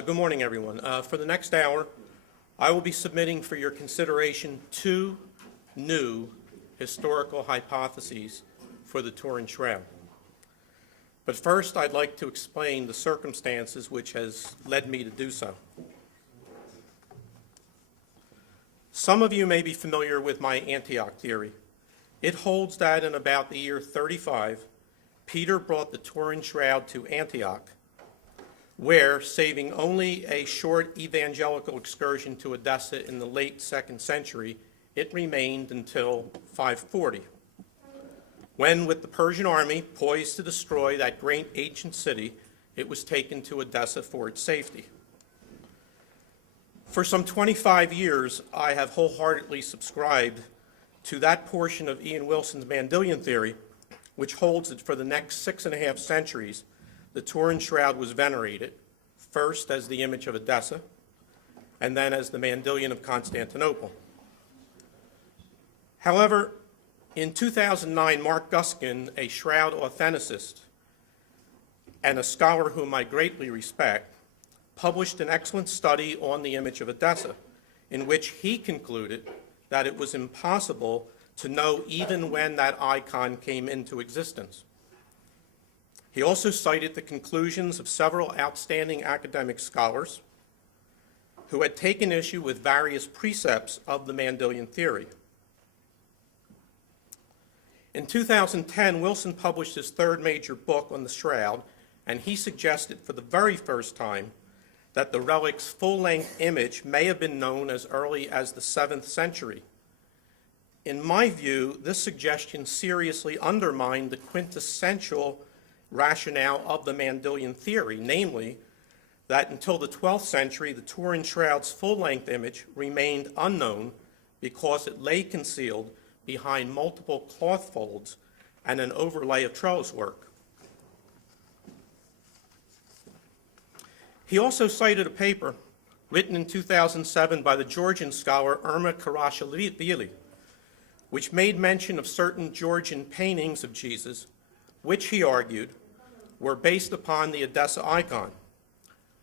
Good morning, everyone. For the next hour, I will be submitting for your consideration two new historical hypotheses for the Turin Shroud. But first, I'd like to explain the circumstances which has led me to do so. Some of you may be familiar with my Antioch theory. It holds that in about the year 35, Peter brought the Turin Shroud to Antioch, where, saving only a short evangelical excursion to Edessa in the late 2nd century, it remained until 540, when, with the Persian army poised to destroy that great ancient city, it was taken to Edessa for its safety. For some 25 years, I have wholeheartedly subscribed to that portion of Ian Wilson's Mandylion theory, which holds that for the next 6.5 centuries, the Turin Shroud was venerated, first as the image of Edessa, and then as the Mandylion of Constantinople. However, in 2009, Mark Guskin, a Shroud authenticist and a scholar whom I greatly respect, published an excellent study on the image of Edessa, in which he concluded that it was impossible to know even when that icon came into existence. He also cited the conclusions of several outstanding academic scholars who had taken issue with various precepts of the Mandylion theory. In 2010, Wilson published his third major book on the Shroud, and he suggested for the very first time that the relic's full-length image may have been known as early as the 7th century. In my view, this suggestion seriously undermined the quintessential rationale of the Mandylion theory, namely that until the 12th century, the Turin Shroud's full-length image remained unknown because it lay concealed behind multiple cloth folds and an overlay of trellis work. He also cited a paper written in 2007 by the Georgian scholar Irma Karashvili, which made mention of certain Georgian paintings of Jesus, which he argued were based upon the Edessa icon.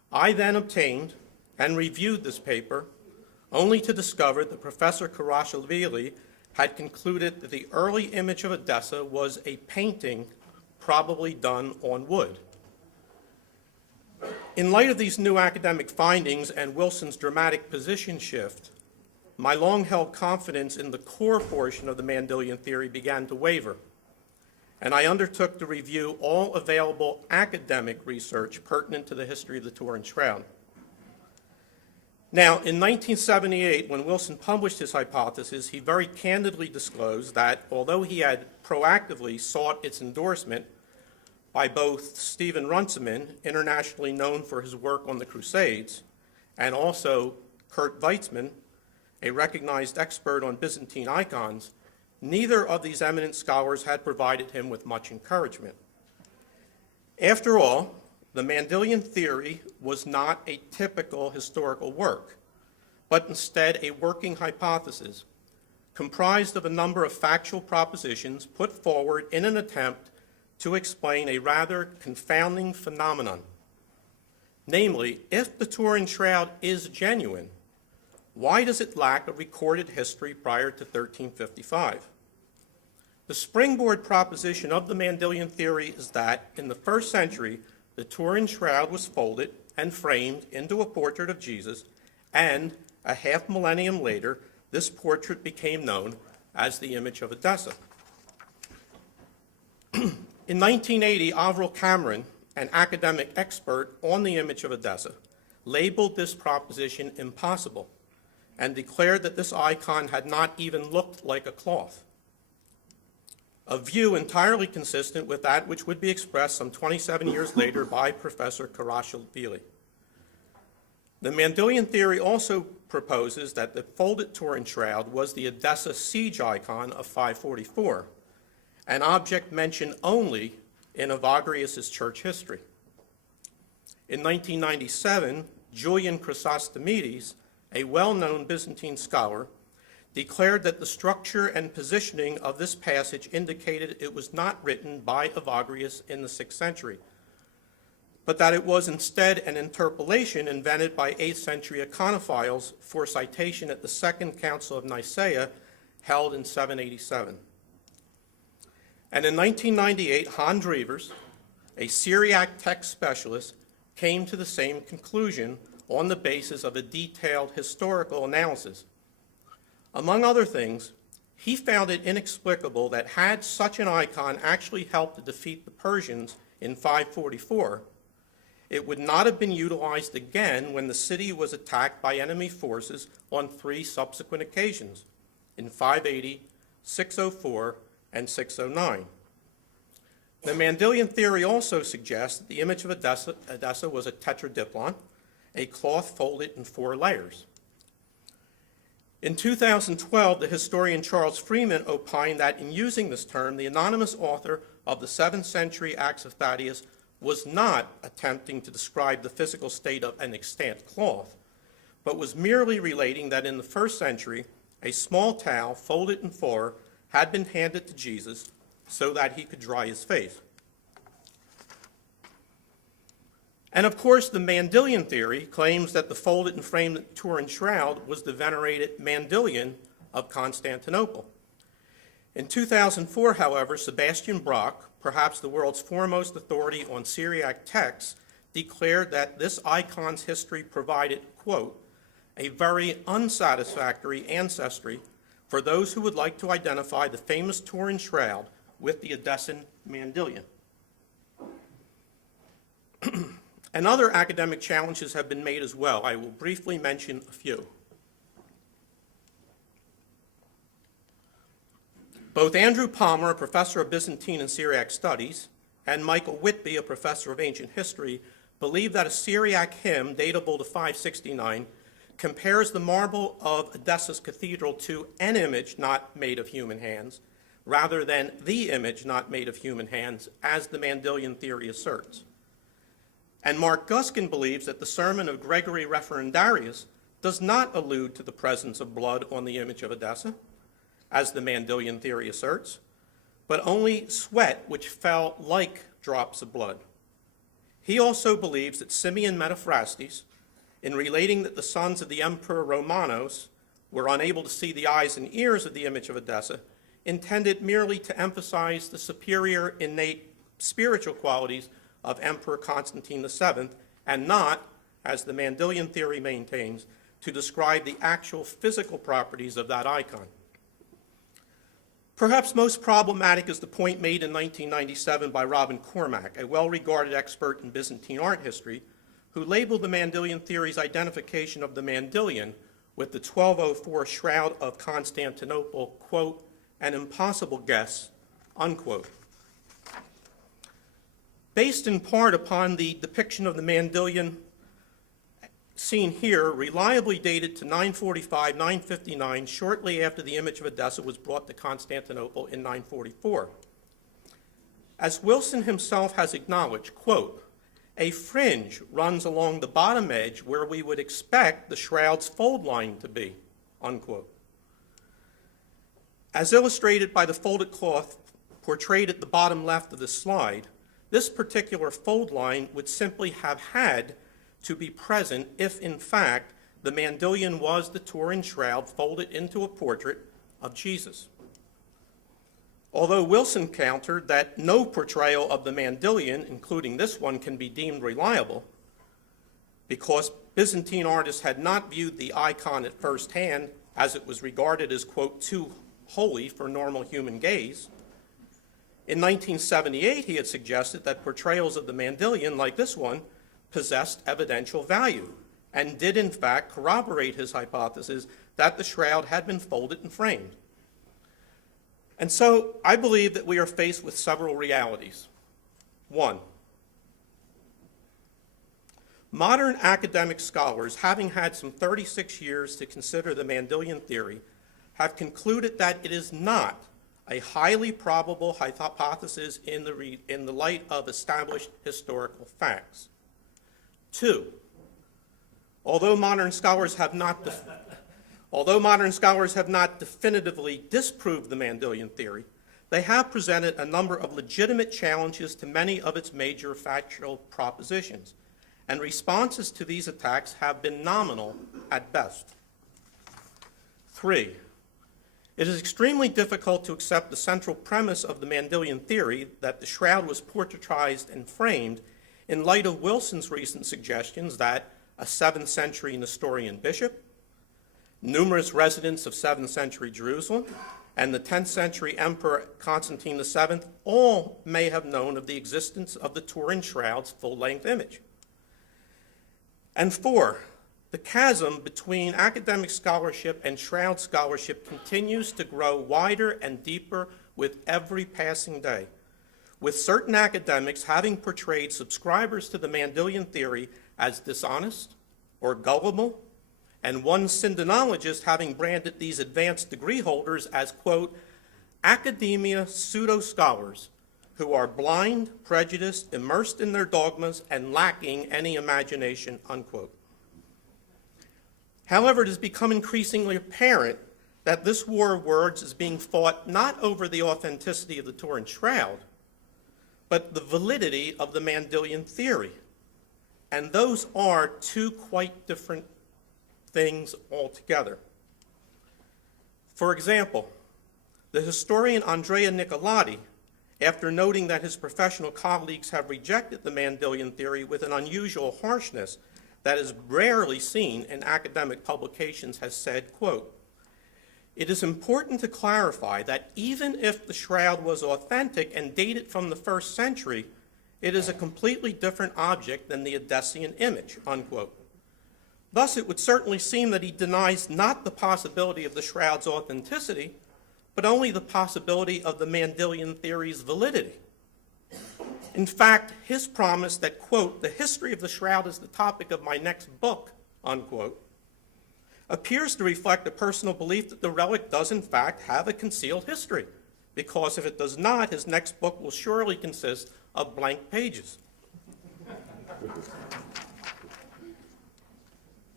I then obtained and reviewed this paper, only to discover that Professor Karashvili had concluded that the early image of Edessa was a painting probably done on wood. In light of these new academic findings and Wilson's dramatic position shift, my long-held confidence in the core portion of the Mandylion theory began to waver, and I undertook to review all available academic research pertinent to the history of the Turin Shroud. Now, in 1978, when Wilson published his hypothesis, he very candidly disclosed that although he had proactively sought its endorsement by both Stephen Runciman, internationally known for his work on the Crusades, and also Kurt Weitzman, a recognized expert on Byzantine icons, neither of these eminent scholars had provided him with much encouragement. After all, the Mandylion theory was not a typical historical work, but instead a working hypothesis comprised of a number of factual propositions put forward in an attempt to explain a rather confounding phenomenon. Namely, if the Turin Shroud is genuine, why does it lack a recorded history prior to 1355? The springboard proposition of the Mandylion theory is that in the 1st century, the Turin Shroud was folded and framed into a portrait of Jesus, and a half millennium later, this portrait became known as the image of Edessa. In 1980, Avril Cameron, an academic expert on the image of Edessa, labeled this proposition impossible and declared that this icon had not even looked like a cloth, a view entirely consistent with that which would be expressed some 27 years later by Professor Karashvili. The Mandylion theory also proposes that the folded Turin Shroud was the Edessa siege icon of 544, an object mentioned only in Evagrius's church history. In 1997, Julian Chrysostomidis, a well-known Byzantine scholar, declared that the structure and positioning of this passage indicated it was not written by Evagrius in the 6th century, but that it was instead an interpolation invented by 8th century iconophiles for citation at the Second Council of Nicaea, held in 787. And in 1998, Hans Drevers, a Syriac text specialist, came to the same conclusion on the basis of a detailed historical analysis. Among other things, he found it inexplicable that had such an icon actually helped to defeat the Persians in 544, it would not have been utilized again when the city was attacked by enemy forces on 3 subsequent occasions, in 580, 604, and 609. The Mandylion theory also suggests that the image of Edessa was a tetradiplon, a cloth folded in 4 layers. In 2012, the historian Charles Freeman opined that in using this term, the anonymous author of the 7th century Acts of Thaddeus was not attempting to describe the physical state of an extant cloth, but was merely relating that in the 1st century, a small towel folded in 4 had been handed to Jesus so that he could dry his face. And of course, the Mandylion theory claims that the folded and framed Turin shroud was the venerated Mandylion of Constantinople. In 2004, however, Sebastian Brock, perhaps the world's foremost authority on Syriac texts, declared that this icon's history provided, quote, a very unsatisfactory ancestry for those who would like to identify the famous Turin shroud with the Edessan Mandylion. And other academic challenges have been made as well. I will briefly mention a few. Both Andrew Palmer, a professor of Byzantine and Syriac studies, and Michael Whitby, a professor of ancient history, believe that a Syriac hymn, datable to 569, compares the marble of Edessa's cathedral to an image not made of human hands, rather than the image not made of human hands, as the Mandylion theory asserts. And Mark Guskin believes that the sermon of Gregory Referendarius does not allude to the presence of blood on the image of Edessa, as the Mandylion theory asserts, but only sweat which fell like drops of blood. He also believes that Simeon Metaphrastes, in relating that the sons of the Emperor Romanos were unable to see the eyes and ears of the image of Edessa, intended merely to emphasize the superior innate spiritual qualities of Emperor Constantine VII, and not, as the Mandylion theory maintains, to describe the actual physical properties of that icon. Perhaps most problematic is the point made in 1997 by Robin Cormack, a well-regarded expert in Byzantine art history, who labeled the Mandylion theory's identification of the Mandylion with the 1204 Shroud of Constantinople, quote, an impossible guess, unquote. Based in part upon the depiction of the Mandylion seen here, reliably dated to 945, 959, shortly after the image of Edessa was brought to Constantinople in 944. As Wilson himself has acknowledged, quote, a fringe runs along the bottom edge where we would expect the shroud's fold line to be, unquote. As illustrated by the folded cloth portrayed at the bottom left of the slide, this particular fold line would simply have had to be present if, in fact, the Mandylion was the Turin shroud folded into a portrait of Jesus. Although Wilson countered that no portrayal of the Mandylion, including this one, can be deemed reliable, because Byzantine artists had not viewed the icon at first hand as it was regarded as, quote, too holy for normal human gaze, in 1978, he had suggested that portrayals of the Mandylion, like this one, possessed evidential value and did, in fact, corroborate his hypothesis that the shroud had been folded and framed. And so I believe that we are faced with several realities. One, modern academic scholars, having had some 36 years to consider the Mandylion theory, have concluded that it is not a highly probable hypothesis in the light of established historical facts. Two, although modern scholars have not definitively disproved the Mandylion theory, they have presented a number of legitimate challenges to many of its major factual propositions, and responses to these attacks have been nominal at best. 3. It is extremely difficult to accept the central premise of the Mandylion theory that the Shroud was portraitized and framed in light of Wilson's recent suggestions that a 7th century Nestorian bishop, numerous residents of 7th century Jerusalem, and the 10th century Emperor Constantine VII all may have known of the existence of the Turin Shroud's full-length image. And 4, the chasm between academic scholarship and Shroud scholarship continues to grow wider and deeper with every passing day, with certain academics having portrayed subscribers to the Mandylion theory as dishonest or gullible, and one syndenologist having branded these advanced degree holders as, quote, academia pseudo-scholars who are blind, prejudiced, immersed in their dogmas, and lacking any imagination, unquote. However, it has become increasingly apparent that this war of words is being fought not over the authenticity of the Turin Shroud, but the validity of the Mandylion theory. And those are two quite different things altogether. For example, the historian Andrea Nicolati, after noting that his professional colleagues have rejected the Mandylion theory with an unusual harshness that is rarely seen in academic publications, has said, quote, it is important to clarify that even if the Shroud was authentic and dated from the 1st century, it is a completely different object than the Edessian image, unquote. Thus, it would certainly seem that he denies not the possibility of the Shroud's authenticity, but only the possibility of the Mandylion theory's validity. In fact, his promise that, quote, the history of the Shroud is the topic of my next book, unquote, appears to reflect a personal belief that the relic does in fact have a concealed history, because if it does not, his next book will surely consist of blank pages.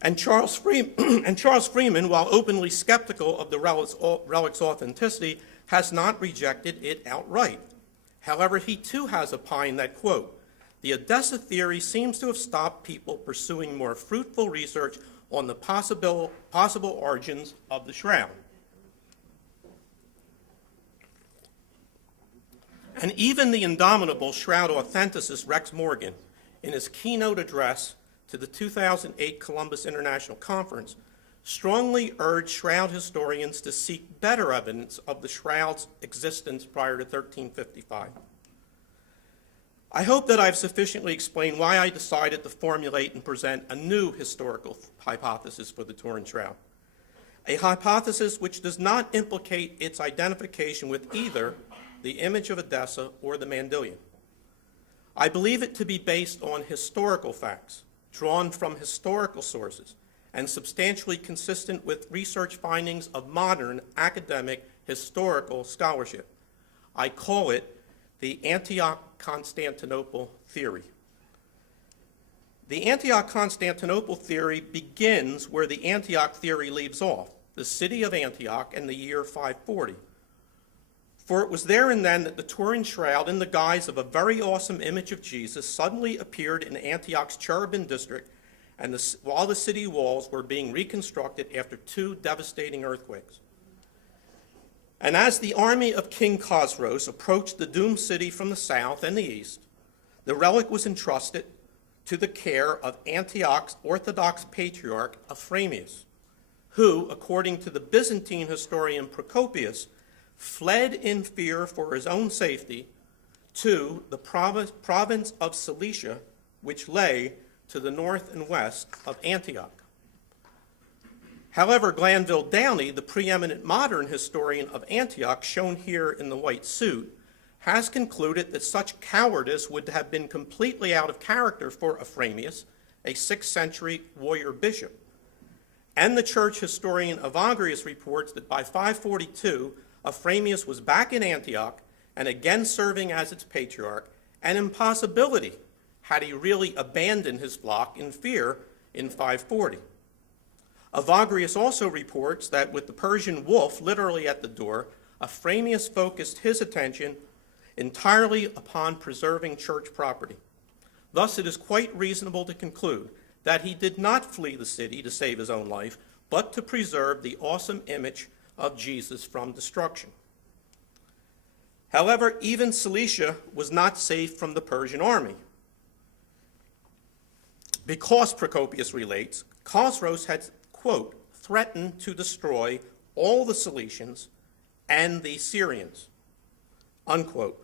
And Charles Freeman, while openly skeptical of the relic's authenticity, has not rejected it outright. However, he too has opined that, quote, the Edessa theory seems to have stopped people pursuing more fruitful research on the possible origins of the Shroud. And even the indomitable Shroud authenticist Rex Morgan, in his keynote address to the 2008 Columbus International Conference, strongly urged Shroud historians to seek better evidence of the Shroud's existence prior to 1355. I hope that I've sufficiently explained why I decided to formulate and present a new historical hypothesis for the Turin Shroud, a hypothesis which does not implicate its identification with either the image of Edessa or the Mandylion. I believe it to be based on historical facts, drawn from historical sources, and substantially consistent with research findings of modern academic historical scholarship. I call it the Antioch-Constantinople theory. The Antioch-Constantinople theory begins where the Antioch theory leaves off, the city of Antioch and the year 540. For it was there and then that the Turin Shroud, in the guise of a very awesome image of Jesus, suddenly appeared in Antioch's Cherubim district, and while the city walls were being reconstructed after 2 devastating earthquakes. And as the army of King Khosroes approached the doomed city from the south and the east, the relic was entrusted to the care of Antioch's Orthodox patriarch Ephraimius, who, according to the Byzantine historian Procopius, fled in fear for his own safety to the province of Cilicia, which lay to the north and west of Antioch. However, Glanville Downey, the preeminent modern historian of Antioch, shown here in the white suit, has concluded that such cowardice would have been completely out of character for Ephraimius, a 6th century warrior bishop. And the church historian Evagrius reports that by 542, Ephraimius was back in Antioch and again serving as its patriarch, an impossibility had he really abandoned his flock in fear in 540. Evagrius also reports that with the Persian wolf literally at the door, Ephraimius focused his attention entirely upon preserving church property. Thus, it is quite reasonable to conclude that he did not flee the city to save his own life, but to preserve the awesome image of Jesus from destruction. However, even Cilicia was not safe from the Persian army. Because, Procopius relates, Chosroes had, quote, threatened to destroy all the Cilicians and the Syrians, unquote.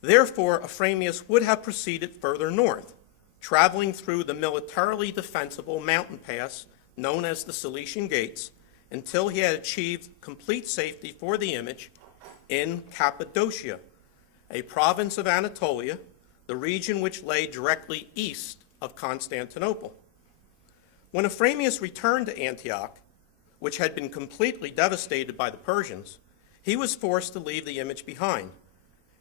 Therefore, Ephraimius would have proceeded further north, traveling through the militarily defensible mountain pass known as the Cilician Gates, until he had achieved complete safety for the image in Cappadocia, a province of Anatolia, the region which lay directly east of Constantinople. When Ephraimius returned to Antioch, which had been completely devastated by the Persians, he was forced to leave the image behind,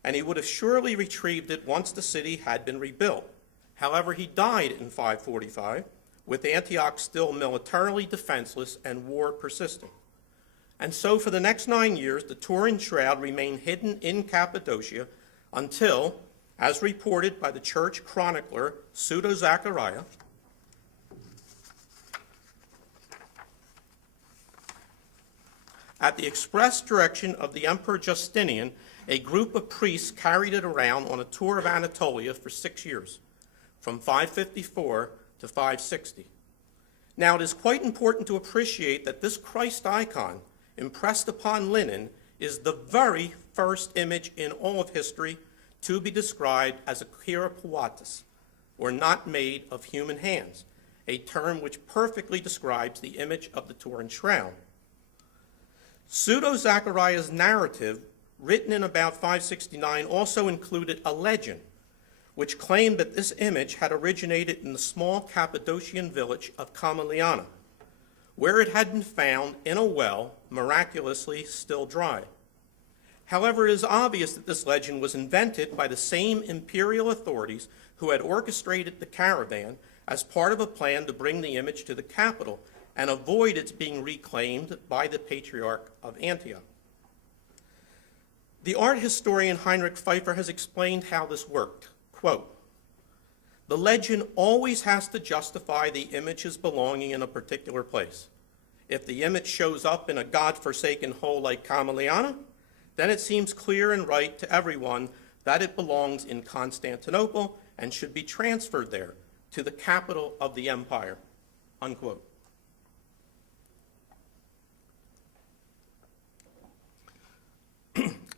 and he would have surely retrieved it once the city had been rebuilt. However, he died in 545, with Antioch still militarily defenseless and war persisting. And so for the next 9 years, the Turin Shroud remained hidden in Cappadocia until, as reported by the church chronicler Pseudo-Zachariah, at the express direction of the Emperor Justinian, a group of priests carried it around on a tour of Anatolia for 6 years, from 554 to 560. Now, it is quite important to appreciate that this Christ icon, impressed upon linen, is the very first image in all of history to be described as a chiropoatis, or not made of human hands, a term which perfectly describes the image of the Turin Shroud. Pseudo-Zachariah's narrative, written in about 569, also included a legend which claimed that this image had originated in the small Cappadocian village of Camiliana, where it had been found in a well, miraculously still dry. However, it is obvious that this legend was invented by the same imperial authorities who had orchestrated the caravan as part of a plan to bring the image to the capital and avoid its being reclaimed by the Patriarch of Antioch. The art historian Heinrich Pfeiffer has explained how this worked. Quote, "The legend always has to justify the image's belonging in a particular place. If the image shows up in a God-forsaken hole like Camiliana, then it seems clear and right to everyone that it belongs in Constantinople and should be transferred there, to the capital of the empire," unquote.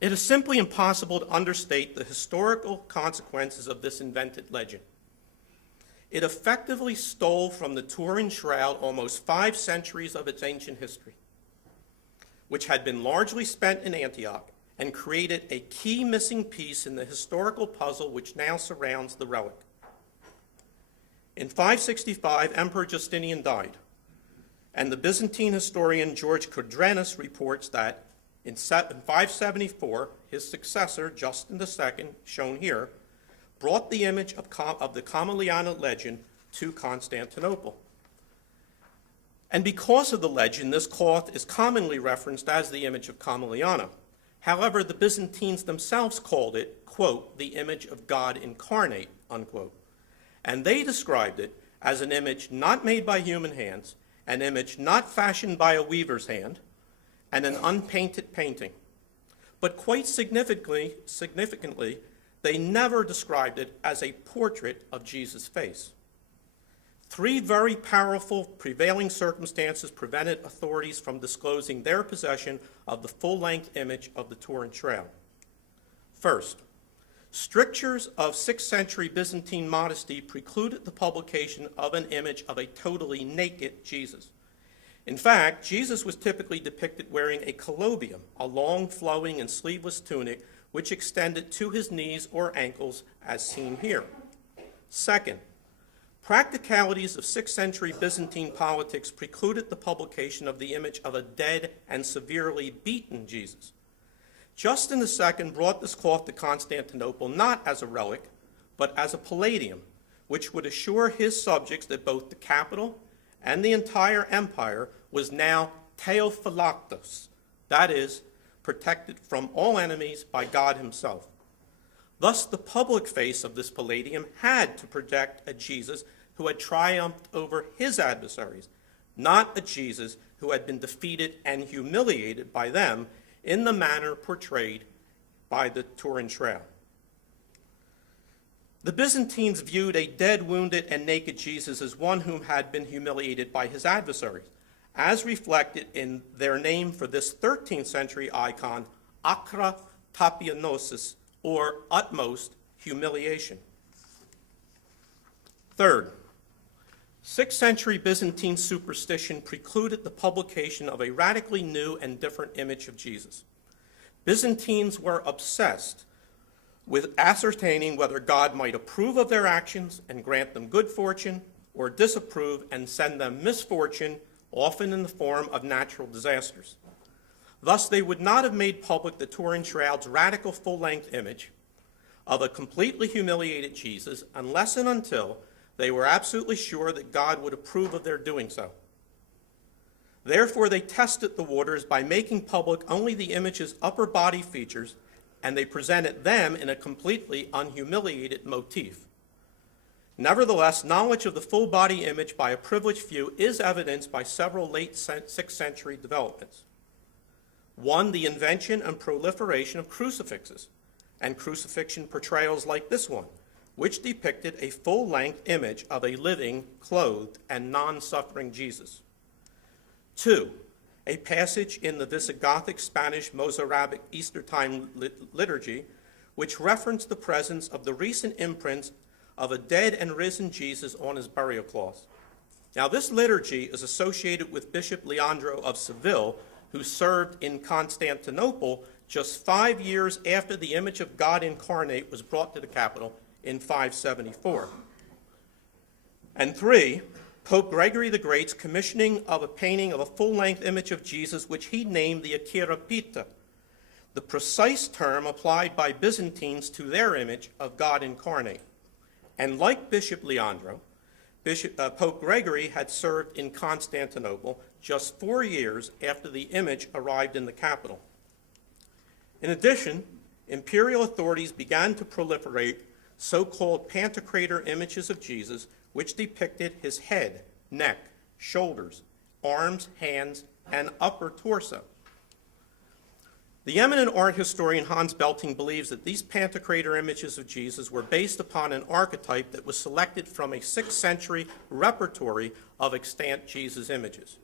It is simply impossible to understate the historical consequences of this invented legend. It effectively stole from the Turin Shroud almost 5 centuries of its ancient history, which had been largely spent in Antioch, and created a key missing piece in the historical puzzle which now surrounds the relic. In 565, Emperor Justinian died, and the Byzantine historian George Codrenus reports that in 574, his successor, Justin II, shown here, brought the image of the Camiliana legend to Constantinople. And because of the legend, this cloth is commonly referenced as the image of Camiliana. However, the Byzantines themselves called it, quote, "the image of God incarnate," unquote. And they described it as an image not made by human hands, an image not fashioned by a weaver's hand, and an unpainted painting. But quite significantly, they never described it as a portrait of Jesus' face. 3 very powerful prevailing circumstances prevented authorities from disclosing their possession of the full-length image of the Turin Shroud. First, strictures of 6th century Byzantine modesty precluded the publication of an image of a totally naked Jesus. In fact, Jesus was typically depicted wearing a colobium, a long, flowing, and sleeveless tunic which extended to his knees or ankles, as seen here. Second, practicalities of 6th century Byzantine politics precluded the publication of the image of a dead and severely beaten Jesus. Justin II brought this cloth to Constantinople not as a relic, but as a palladium, which would assure his subjects that both the capital and the entire empire was now theophylaktos, that is, protected from all enemies by God himself. Thus, the public face of this Palladium had to project a Jesus who had triumphed over his adversaries, not a Jesus who had been defeated and humiliated by them in the manner portrayed by the Turin Shroud. The Byzantines viewed a dead, wounded, and naked Jesus as one whom had been humiliated by his adversaries, as reflected in their name for this 13th century icon, Akra Tapianosis, or utmost humiliation. Third, 6th century Byzantine superstition precluded the publication of a radically new and different image of Jesus. Byzantines were obsessed with ascertaining whether God might approve of their actions and grant them good fortune, or disapprove and send them misfortune, often in the form of natural disasters. Thus, they would not have made public the Turin Shroud's radical full-length image of a completely humiliated Jesus unless and until they were absolutely sure that God would approve of their doing so. Therefore, they tested the waters by making public only the image's upper body features, and they presented them in a completely unhumiliated motif. Nevertheless, knowledge of the full body image by a privileged few is evidenced by several late 6th century developments. One, the invention and proliferation of crucifixes, and crucifixion portrayals like this one, which depicted a full-length image of a living, clothed, and non-suffering Jesus. Two, a passage in the Visigothic Spanish Mozarabic Eastertime liturgy, which referenced the presence of the recent imprints of a dead and risen Jesus on his burial cloth. Now, this liturgy is associated with Bishop Leandro of Seville, who served in Constantinople just 5 years after the image of God incarnate was brought to the capital in 574. And three, Pope Gregory the Great's commissioning of a painting of a full-length image of Jesus, which he named the Achirapita, the precise term applied by Byzantines to their image of God incarnate. And like Bishop Leandro, Pope Gregory had served in Constantinople just 4 years after the image arrived in the capital. In addition, imperial authorities began to proliferate so-called Pantocrator images of Jesus, which depicted his head, neck, shoulders, arms, hands, and upper torso. The eminent art historian Hans Belting believes that these Pantocrator images of Jesus were based upon an archetype that was selected from a 6th century repertory of extant Jesus images.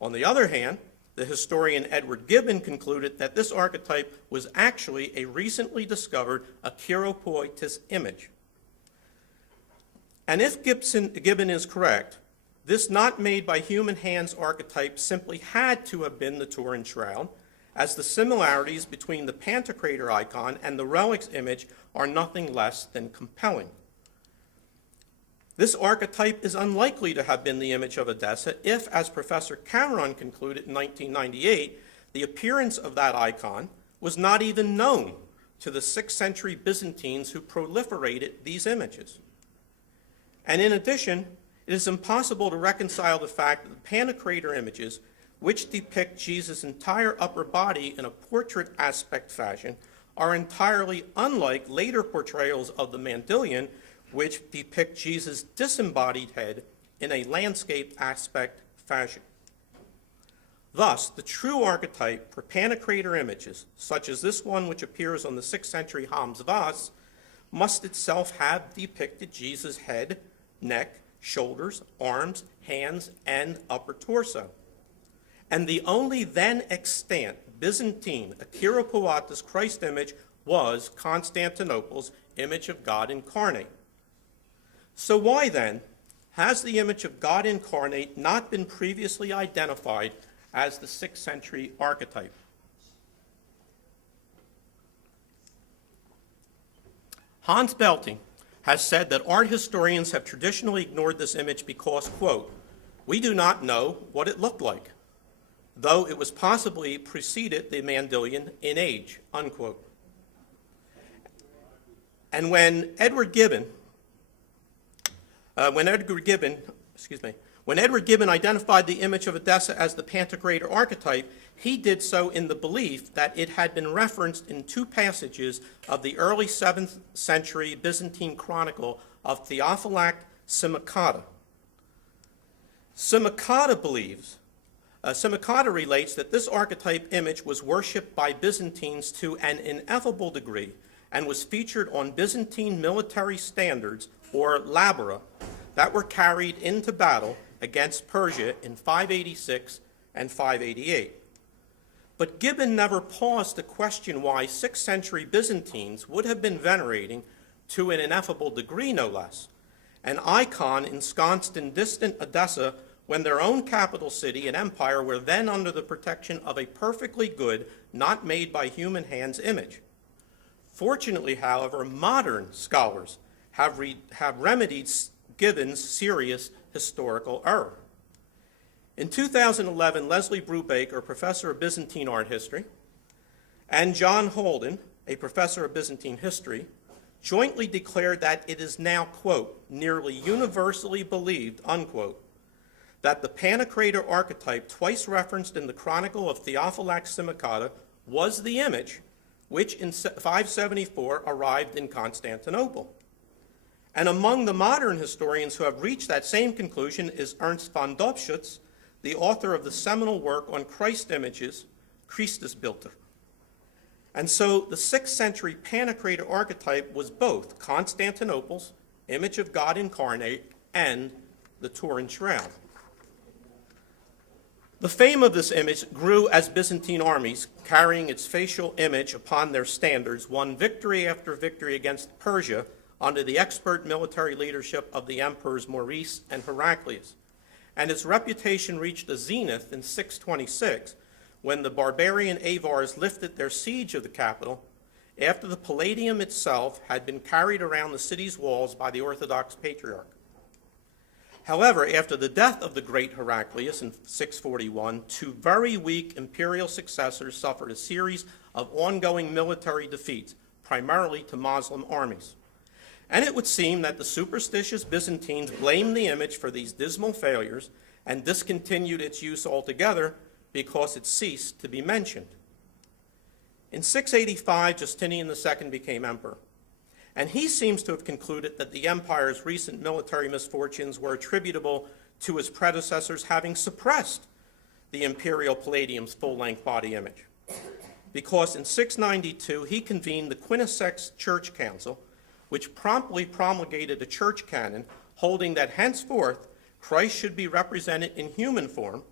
On the other hand, the historian Edward Gibbon concluded that this archetype was actually a recently discovered Achirapaitis image. And if Gibbon is correct, this not made by human hands archetype simply had to have been the Turin Shroud, as the similarities between the Pantocrator icon and the relics image are nothing less than compelling. This archetype is unlikely to have been the image of Edessa if, as Professor Cameron concluded in 1998, the appearance of that icon was not even known to the 6th century Byzantines who proliferated these images. And in addition, it is impossible to reconcile the fact that the Pantocrator images, which depict Jesus' entire upper body in a portrait aspect fashion, are entirely unlike later portrayals of the Mandylion, which depict Jesus' disembodied head in a landscape aspect fashion. Thus, the true archetype for Pantocrator images, such as this one which appears on the 6th century Hams Vase, must itself have depicted Jesus' head, neck, shoulders, arms, hands, and upper torso. And the only then extant Byzantine Achirapaitis Christ image was Constantinople's image of God incarnate. So why then has the image of God incarnate not been previously identified as the 6th century archetype? Hans Belting has said that art historians have traditionally ignored this image because, quote, "we do not know what it looked like, though it was possibly preceded the Mandylion in age," unquote. And when Edward Gibbon When Edward Gibbon identified the image of Edessa as the Pantocrator archetype, he did so in the belief that it had been referenced in two passages of the early 7th century Byzantine chronicle of Theophylact Simocatta. Simocatta relates that this archetype image was worshipped by Byzantines to an ineffable degree and was featured on Byzantine military standards, or labora, that were carried into battle against Persia in 586 and 588. But Gibbon never paused to question why 6th century Byzantines would have been venerating, to an ineffable degree no less, an icon ensconced in distant Edessa when their own capital city and empire were then under the protection of a perfectly good, not made by human hands image. Fortunately, however, modern scholars have remedied Gibbon's serious historical error. In 2011, Leslie Brubaker, professor of Byzantine art history, and John Holden, a professor of Byzantine history, jointly declared that it is now, quote, nearly universally believed, unquote, that the Pantocrator archetype twice referenced in the chronicle of Theophylact Simocatta was the image which in 574 arrived in Constantinople. And among the modern historians who have reached that same conclusion is Ernst von Dobschutz, the author of the seminal work on Christ images, Christusbilder. And so the 6th century Pantocrator archetype was both Constantinople's image of God incarnate and the Turin Shroud. The fame of this image grew as Byzantine armies, carrying its facial image upon their standards, won victory after victory against Persia under the expert military leadership of the emperors Maurice and Heraclius. And its reputation reached a zenith in 626 when the barbarian Avars lifted their siege of the capital after the Palladium itself had been carried around the city's walls by the Orthodox Patriarch. However, after the death of the great Heraclius in 641, two very weak imperial successors suffered a series of ongoing military defeats, primarily to Muslim armies. And it would seem that the superstitious Byzantines blamed the image for these dismal failures and discontinued its use altogether because it ceased to be mentioned. In 685, Justinian II became emperor. And he seems to have concluded that the empire's recent military misfortunes were attributable to his predecessors having suppressed the imperial Palladium's full-length body image. Because in 692, he convened the Quinisex Church Council, which promptly promulgated a church canon holding that henceforth Christ should be represented in human form,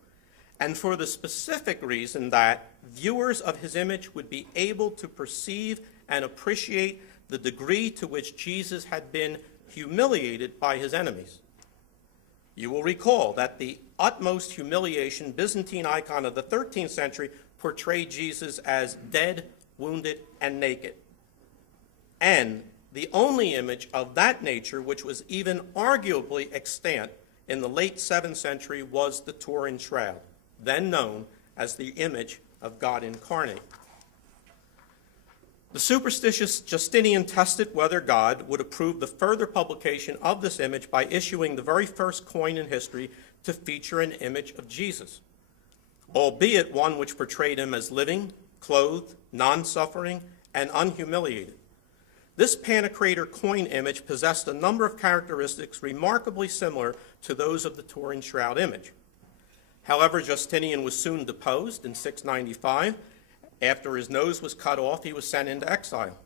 and for the specific reason that viewers of his image would be able to perceive and appreciate the degree to which Jesus had been humiliated by his enemies. You will recall that the utmost humiliation Byzantine icon of the 13th century portrayed Jesus as dead, wounded, and naked. And the only image of that nature which was even arguably extant in the late 7th century was the Turin Shroud, then known as the image of God incarnate. The superstitious Justinian tested whether God would approve the further publication of this image by issuing the very first coin in history to feature an image of Jesus, albeit one which portrayed him as living, clothed, non-suffering, and unhumiliated. This Pantocrator coin image possessed a number of characteristics remarkably similar to those of the Turin Shroud image. However, Justinian was soon deposed in 695. After his nose was cut off, he was sent into exile.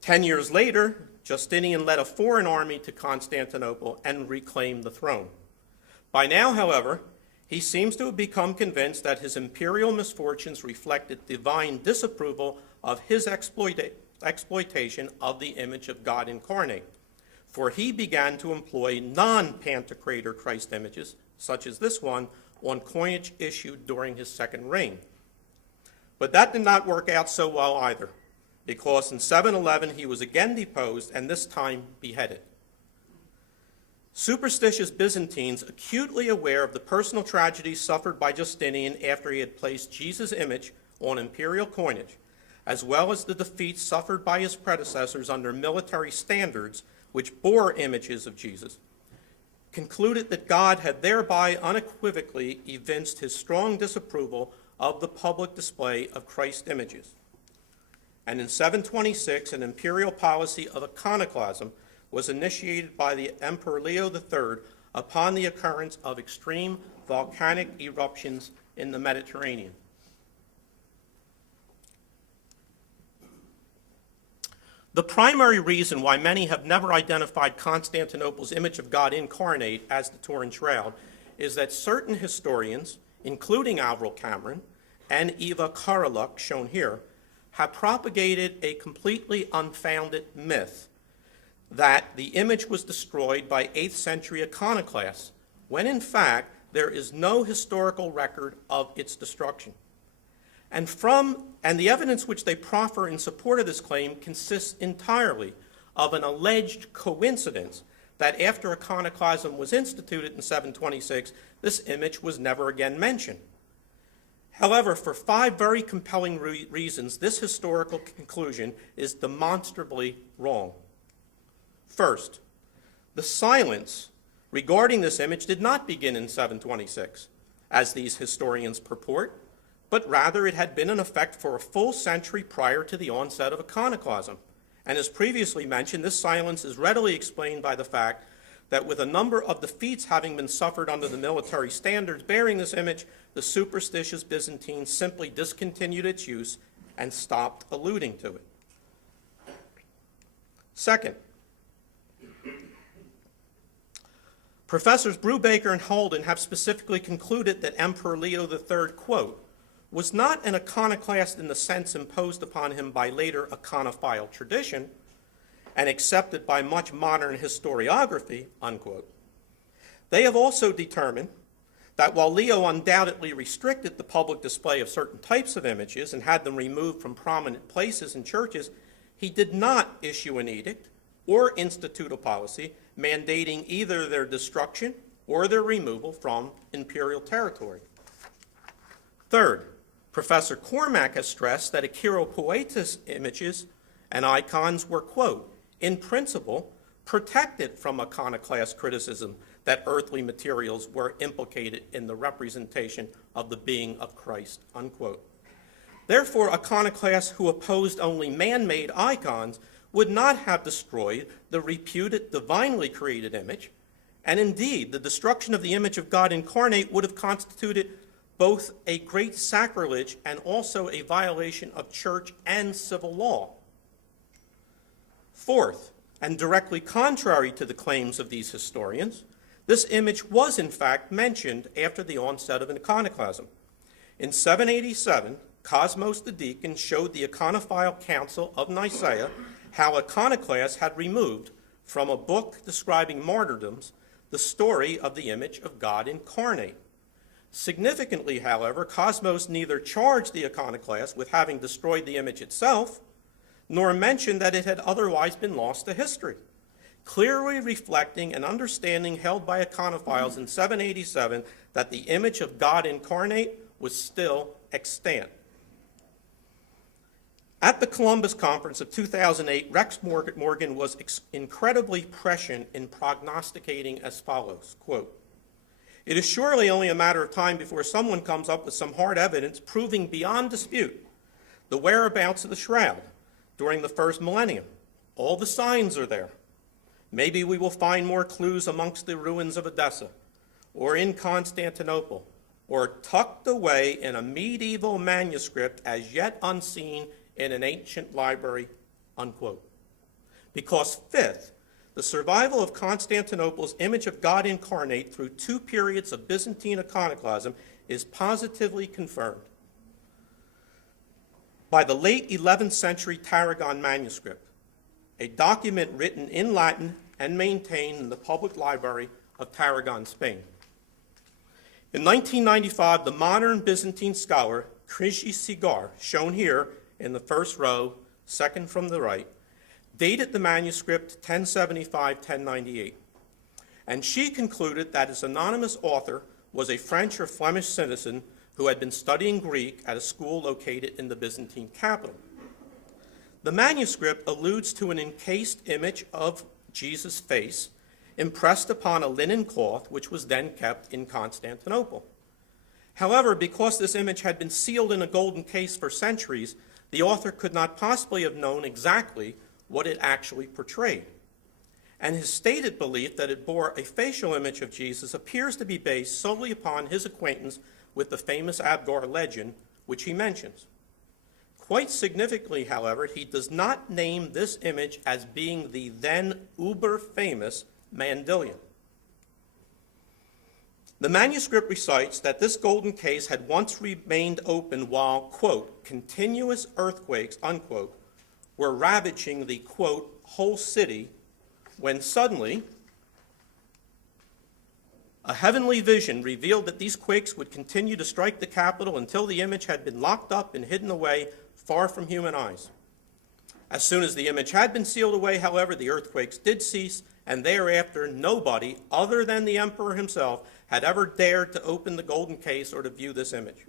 10 years later, Justinian led a foreign army to Constantinople and reclaimed the throne. By now, however, he seems to have become convinced that his imperial misfortunes reflected divine disapproval of his exploitation of the image of God incarnate, for he began to employ non-Pantocrator Christ images, such as this one, on coinage issued during his second reign. But that did not work out so well either, because in 711 he was again deposed and this time beheaded. Superstitious Byzantines, acutely aware of the personal tragedies suffered by Justinian after he had placed Jesus' image on imperial coinage, as well as the defeats suffered by his predecessors under military standards which bore images of Jesus, concluded that God had thereby unequivocally evinced his strong disapproval of the public display of Christ images. And in 726, an imperial policy of iconoclasm was initiated by the Emperor Leo III upon the occurrence of extreme volcanic eruptions in the Mediterranean. The primary reason why many have never identified Constantinople's image of God incarnate as the Turin Shroud is that certain historians, including Avril Cameron and Eva Karaluk, shown here, have propagated a completely unfounded myth that the image was destroyed by 8th century iconoclasts, when in fact there is no historical record of its destruction. And the evidence which they proffer in support of this claim consists entirely of an alleged coincidence that after iconoclasm was instituted in 726, this image was never again mentioned. However, for 5 very compelling reasons, this historical conclusion is demonstrably wrong. First, the silence regarding this image did not begin in 726, as these historians purport, but rather it had been in effect for a full century prior to the onset of iconoclasm. And as previously mentioned, this silence is readily explained by the fact that with a number of defeats having been suffered under the military standards bearing this image, the superstitious Byzantines simply discontinued its use and stopped alluding to it. Second, Professors Brubaker and Holden have specifically concluded that Emperor Leo III, quote, was not an iconoclast in the sense imposed upon him by later iconophile tradition and accepted by much modern historiography, unquote. They have also determined that while Leo undoubtedly restricted the public display of certain types of images and had them removed from prominent places in churches, he did not issue an edict or institute a policy mandating either their destruction or their removal from imperial territory. Third, Professor Cormack has stressed that Achiro-Poetis images and icons were, quote, in principle, protected from iconoclast criticism that earthly materials were implicated in the representation of the being of Christ, unquote. Therefore, iconoclasts who opposed only man-made icons would not have destroyed the reputed divinely created image, and indeed, the destruction of the image of God incarnate would have constituted both a great sacrilege and also a violation of church and civil law. Fourth, and directly contrary to the claims of these historians, this image was in fact mentioned after the onset of iconoclasm. In 787, Cosmos the Deacon showed the Iconophile Council of Nicaea how iconoclasts had removed from a book describing martyrdoms the story of the image of God incarnate. Significantly, however, Cosmos neither charged the iconoclast with having destroyed the image itself, nor mentioned that it had otherwise been lost to history, clearly reflecting an understanding held by iconophiles in 787 that the image of God incarnate was still extant. At the Columbus Conference of 2008, Rex Morgan was incredibly prescient in prognosticating as follows, quote, "It is surely only a matter of time before someone comes up with some hard evidence proving beyond dispute the whereabouts of the Shroud during the first millennium. All the signs are there. Maybe we will find more clues amongst the ruins of Edessa, or in Constantinople, or tucked away in a medieval manuscript as yet unseen in an ancient library," unquote. Because fifth, the survival of Constantinople's image of God incarnate through 2 periods of Byzantine iconoclasm is positively confirmed by the late 11th century Tarragon manuscript, a document written in Latin and maintained in the public library of Tarragon, Spain. In 1995, the modern Byzantine scholar Krzysztof Sigar, shown here in the first row, second from the right, dated the manuscript 1075-1098, and she concluded that its anonymous author was a French or Flemish citizen who had been studying Greek at a school located in the Byzantine capital. The manuscript alludes to an encased image of Jesus' face impressed upon a linen cloth, which was then kept in Constantinople. However, because this image had been sealed in a golden case for centuries, the author could not possibly have known exactly what it actually portrayed. And his stated belief that it bore a facial image of Jesus appears to be based solely upon his acquaintance with the famous Abgar legend, which he mentions. Quite significantly, however, he does not name this image as being the then uber-famous Mandylion. The manuscript recites that this golden case had once remained open while, quote, continuous earthquakes, unquote, were ravaging the, quote, whole city, when suddenly a heavenly vision revealed that these quakes would continue to strike the capital until the image had been locked up and hidden away far from human eyes. As soon as the image had been sealed away, however, the earthquakes did cease, and thereafter nobody other than the emperor himself had ever dared to open the golden case or to view this image.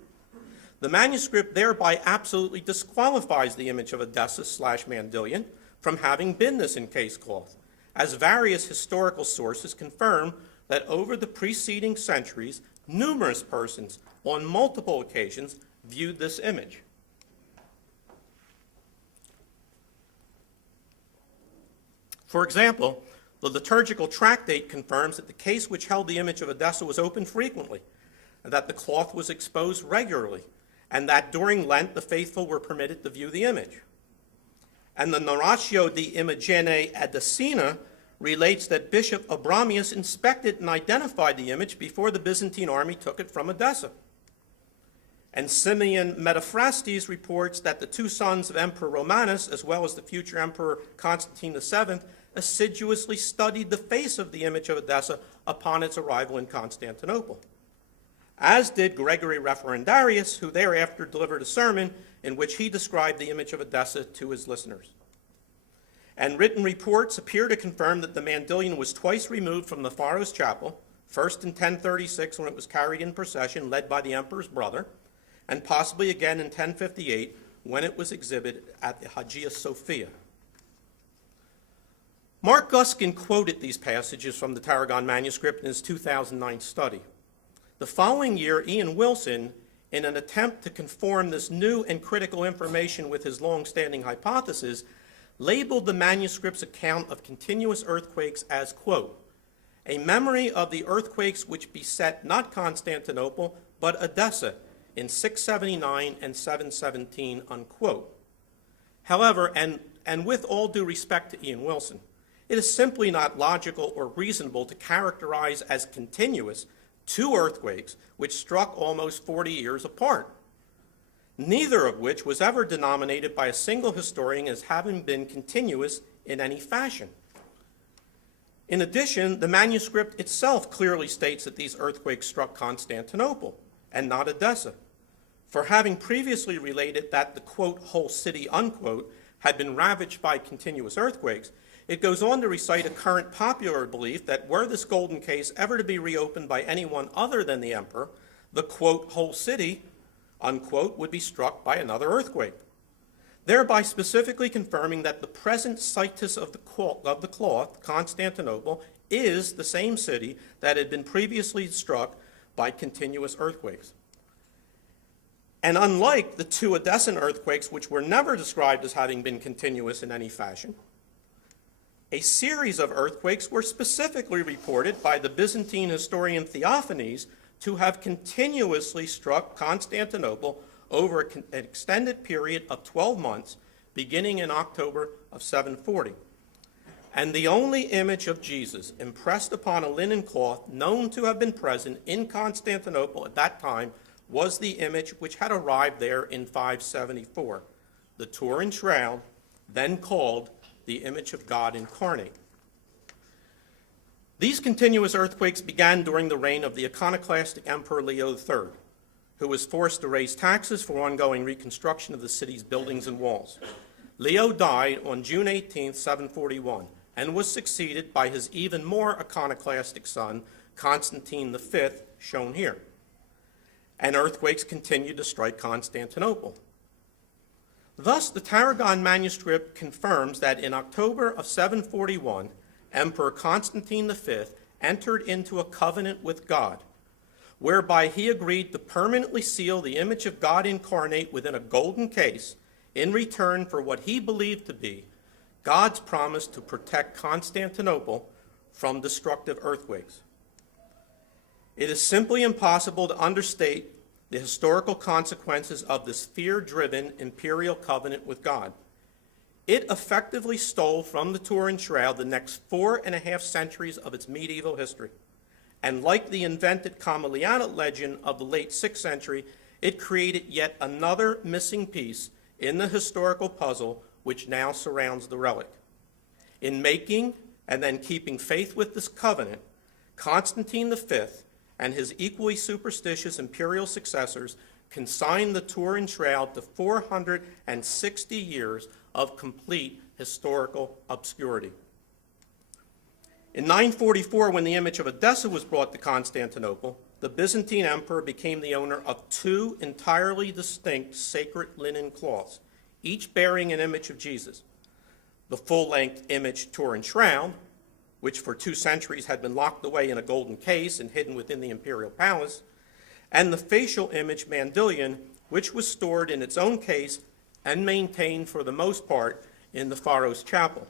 The manuscript thereby absolutely disqualifies the image of Edessa / Mandylion from having been this encased cloth, as various historical sources confirm that over the preceding centuries, numerous persons on multiple occasions viewed this image. For example, the liturgical tractate confirms that the case which held the image of Edessa was opened frequently, and that the cloth was exposed regularly, and that during Lent the faithful were permitted to view the image. And the Narratio de Imagine Edessina relates that Bishop Abramius inspected and identified the image before the Byzantine army took it from Edessa. And Simeon Metaphrastes reports that the two sons of Emperor Romanus, as well as the future Emperor Constantine VII, assiduously studied the face of the image of Edessa upon its arrival in Constantinople, as did Gregory Referendarius, who thereafter delivered a sermon in which he described the image of Edessa to his listeners. And written reports appear to confirm that the Mandylion was twice removed from the Pharos Chapel, first in 1036 when it was carried in procession led by the emperor's brother, and possibly again in 1058 when it was exhibited at the Hagia Sophia. Mark Guskin quoted these passages from the Tarragon manuscript in his 2009 study. The following year, Ian Wilson, in an attempt to conform this new and critical information with his long-standing hypothesis, labeled the manuscript's account of continuous earthquakes as, quote, a memory of the earthquakes which beset not Constantinople, but Edessa in 679 and 717, unquote. However, and with all due respect to Ian Wilson, it is simply not logical or reasonable to characterize as continuous two earthquakes which struck almost 40 years apart, neither of which was ever denominated by a single historian as having been continuous in any fashion. In addition, the manuscript itself clearly states that these earthquakes struck Constantinople and not Edessa, for having previously related that the, quote, whole city, unquote, had been ravaged by continuous earthquakes. It goes on to recite a current popular belief that were this golden case ever to be reopened by anyone other than the emperor, the, quote, whole city, unquote, would be struck by another earthquake, thereby specifically confirming that the present situs of the cloth, Constantinople, is the same city that had been previously struck by continuous earthquakes. And unlike the two Edessan earthquakes, which were never described as having been continuous in any fashion, a series of earthquakes were specifically reported by the Byzantine historian Theophanes to have continuously struck Constantinople over an extended period of 12 months, beginning in October of 740. And the only image of Jesus impressed upon a linen cloth known to have been present in Constantinople at that time was the image which had arrived there in 574, the Turin Shroud, then called the image of God incarnate. These continuous earthquakes began during the reign of the iconoclastic Emperor Leo III, who was forced to raise taxes for ongoing reconstruction of the city's buildings and walls. Leo died on June 18, 741, and was succeeded by his even more iconoclastic son, Constantine V, shown here. And earthquakes continued to strike Constantinople. Thus, the Tarragon manuscript confirms that in October of 741, Emperor Constantine V entered into a covenant with God, whereby he agreed to permanently seal the image of God incarnate within a golden case in return for what he believed to be God's promise to protect Constantinople from destructive earthquakes. It is simply impossible to understate the historical consequences of this fear-driven imperial covenant with God. It effectively stole from the Turin Shroud the next 4.5 centuries of its medieval history. And like the invented Camilliana legend of the late 6th century, it created yet another missing piece in the historical puzzle which now surrounds the relic. In making and then keeping faith with this covenant, Constantine V and his equally superstitious imperial successors consigned the Turin Shroud to 460 years of complete historical obscurity. In 944, when the image of Edessa was brought to Constantinople, the Byzantine emperor became the owner of 2 entirely distinct sacred linen cloths, each bearing an image of Jesus. The full-length image Turin Shroud, which for 2 centuries had been locked away in a golden case and hidden within the imperial palace, and the facial image Mandylion, which was stored in its own case and maintained for the most part in the Pharos chapel.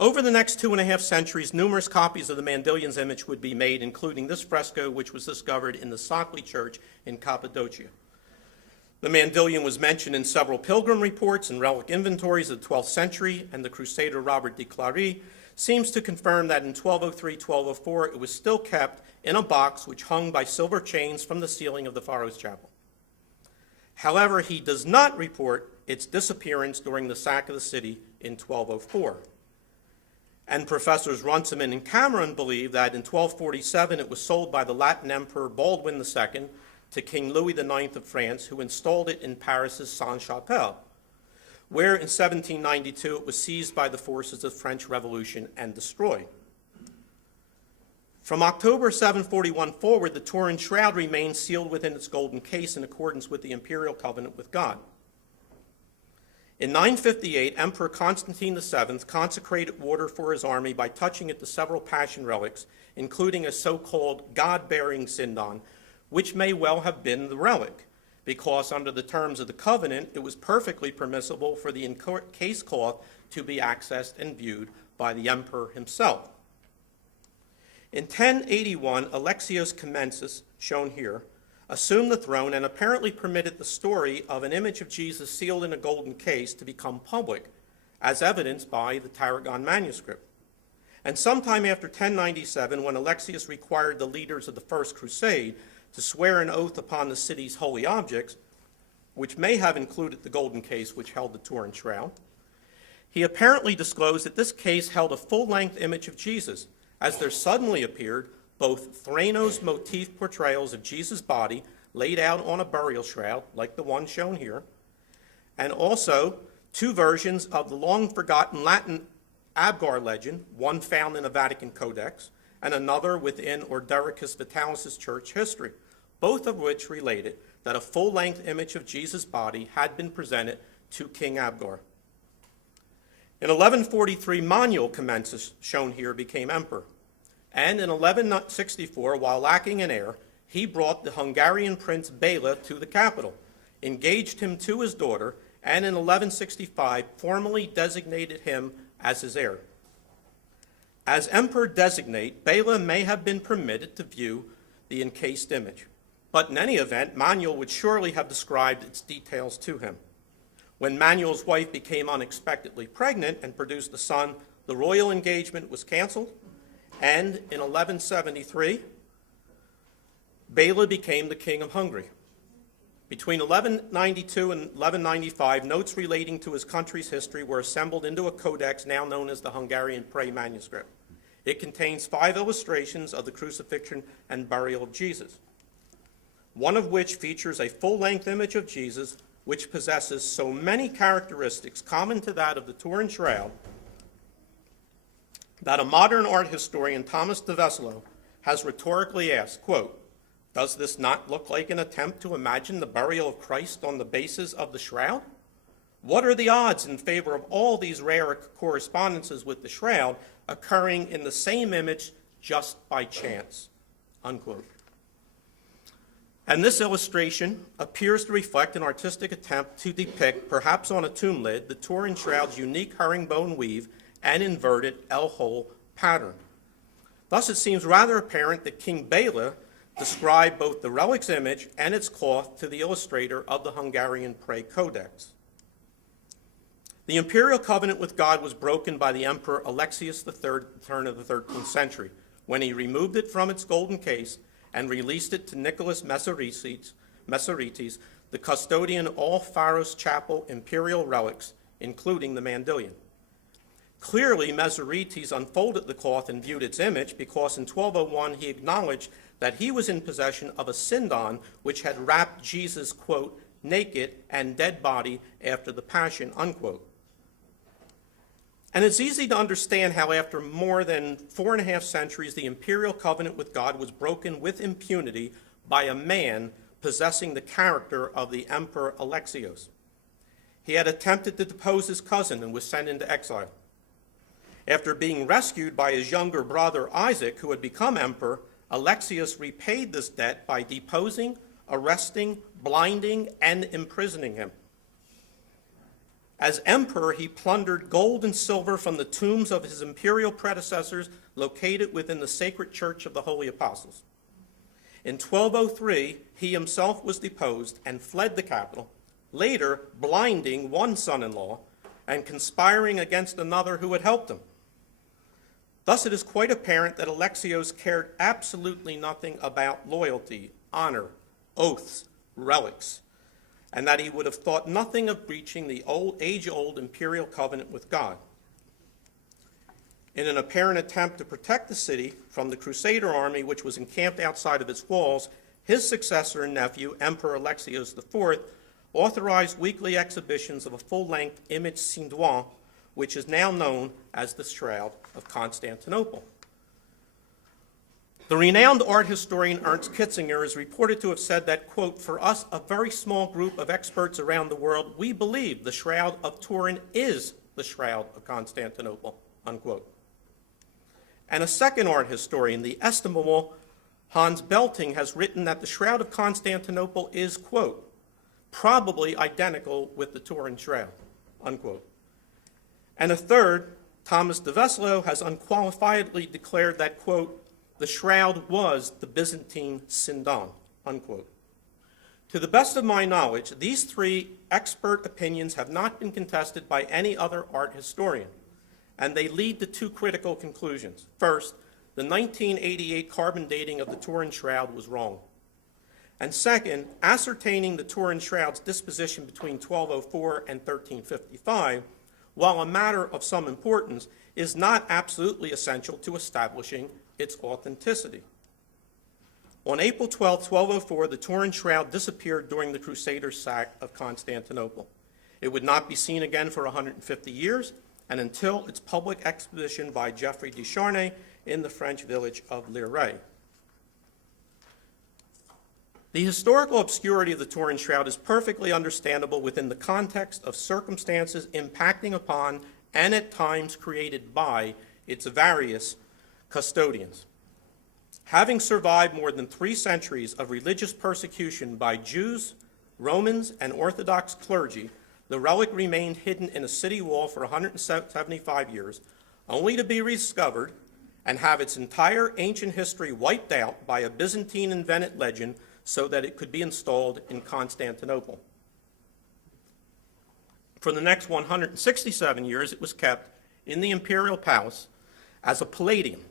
Over the next 2.5 centuries, numerous copies of the Mandylion's image would be made, including this fresco, which was discovered in the Sockley Church in Cappadocia. The Mandylion was mentioned in several pilgrim reports and relic inventories of the 12th century, and the Crusader Robert de Clary seems to confirm that in 1203-1204 it was still kept in a box which hung by silver chains from the ceiling of the Pharos Chapel. However, he does not report its disappearance during the sack of the city in 1204. And Professors Runciman and Cameron believe that in 1247 it was sold by the Latin Emperor Baldwin II to King Louis IX of France, who installed it in Paris's Sainte-Chapelle, where in 1792 it was seized by the forces of the French Revolution and destroyed. From October 741 forward, the Turin Shroud remained sealed within its golden case in accordance with the imperial covenant with God. In 958, Emperor Constantine VII consecrated water for his army by touching it to several passion relics, including a so-called God-bearing Sindon, which may well have been the relic, because under the terms of the covenant, it was perfectly permissible for the encased cloth to be accessed and viewed by the emperor himself. In 1081, Alexios Comnenus, shown here, assumed the throne and apparently permitted the story of an image of Jesus sealed in a golden case to become public, as evidenced by the Tarragon manuscript. And sometime after 1097, when Alexius required the leaders of the First Crusade to swear an oath upon the city's holy objects, which may have included the golden case which held the Turin Shroud, he apparently disclosed that this case held a full-length image of Jesus, as there suddenly appeared both Thranos motif portrayals of Jesus' body laid out on a burial shroud, like the one shown here, and also 2 versions of the long-forgotten Latin Abgar legend, one found in a Vatican codex, and another within Ordericus Vitalis' church history, both of which related that a full-length image of Jesus' body had been presented to King Abgar. In 1143, Manuel Comnenus, shown here, became emperor. And in 1164, while lacking an heir, he brought the Hungarian prince Bela to the capital, engaged him to his daughter, and in 1165 formally designated him as his heir. As emperor designate, Bela may have been permitted to view the encased image, but in any event, Manuel would surely have described its details to him. When Manuel's wife became unexpectedly pregnant and produced a son, the royal engagement was canceled, and in 1173, Bela became the king of Hungary. Between 1192 and 1195, notes relating to his country's history were assembled into a codex now known as the Hungarian Prey manuscript. It contains 5 illustrations of the crucifixion and burial of Jesus, one of which features a full-length image of Jesus, which possesses so many characteristics common to that of the Turin Shroud that a modern art historian, Thomas de Veselo, has rhetorically asked, quote, "Does this not look like an attempt to imagine the burial of Christ on the basis of the shroud? What are the odds in favor of all these rare correspondences with the shroud occurring in the same image just by chance?" Unquote. And this illustration appears to reflect an artistic attempt to depict, perhaps on a tomb lid, the Turin shroud's unique herringbone weave and inverted L-hole pattern. Thus, it seems rather apparent that King Bela described both the relic's image and its cloth to the illustrator of the Hungarian Prey Codex. The imperial covenant with God was broken by the Emperor Alexius III at the turn of the 13th century, when he removed it from its golden case and released it to Nicholas Mesorites, the custodian of all Pharos Chapel imperial relics, including the Mandylion. Clearly, Mesorites unfolded the cloth and viewed its image because in 1201 he acknowledged that he was in possession of a sindon which had wrapped Jesus, quote, "naked and dead body after the Passion," unquote. And it's easy to understand how after more than 4.5 centuries, the imperial covenant with God was broken with impunity by a man possessing the character of the Emperor Alexios. He had attempted to depose his cousin and was sent into exile. After being rescued by his younger brother Isaac, who had become emperor, Alexios repaid this debt by deposing, arresting, blinding, and imprisoning him. As emperor, he plundered gold and silver from the tombs of his imperial predecessors located within the sacred church of the Holy Apostles. In 1203, he himself was deposed and fled the capital, later blinding one son-in-law and conspiring against another who had helped him. Thus, it is quite apparent that Alexios cared absolutely nothing about loyalty, honor, oaths, relics, and that he would have thought nothing of breaching the age-old imperial covenant with God. In an apparent attempt to protect the city from the Crusader army which was encamped outside of its walls, his successor and nephew, Emperor Alexios IV, authorized weekly exhibitions of a full-length image cindoin, which is now known as the Shroud of Constantinople. The renowned art historian Ernst Kitzinger is reported to have said that, quote, "For us, a very small group of experts around the world, we believe the Shroud of Turin is the Shroud of Constantinople," unquote. And a second art historian, the estimable Hans Belting, has written that the Shroud of Constantinople is, quote, "probably identical with the Turin Shroud," unquote. And a third, Thomas de Veslo, has unqualifiedly declared that, quote, "the shroud was the Byzantine sindon," unquote. To the best of my knowledge, these three expert opinions have not been contested by any other art historian, and they lead to two critical conclusions. First, the 1988 carbon dating of the Turin shroud was wrong. And second, ascertaining the Turin shroud's disposition between 1204 and 1355, while a matter of some importance, is not absolutely essential to establishing its authenticity. On April 12, 1204, the Turin shroud disappeared during the Crusader sack of Constantinople. It would not be seen again for 150 years, and until its public exposition by Geoffroy de Charnay in the French village of Liray. The historical obscurity of the Turin shroud is perfectly understandable within the context of circumstances impacting upon and at times created by its various custodians. Having survived more than 3 centuries of religious persecution by Jews, Romans, and Orthodox clergy, the relic remained hidden in a city wall for 175 years, only to be rediscovered and have its entire ancient history wiped out by a Byzantine-invented legend so that it could be installed in Constantinople. For the next 167 years, it was kept in the imperial palace as a palladium.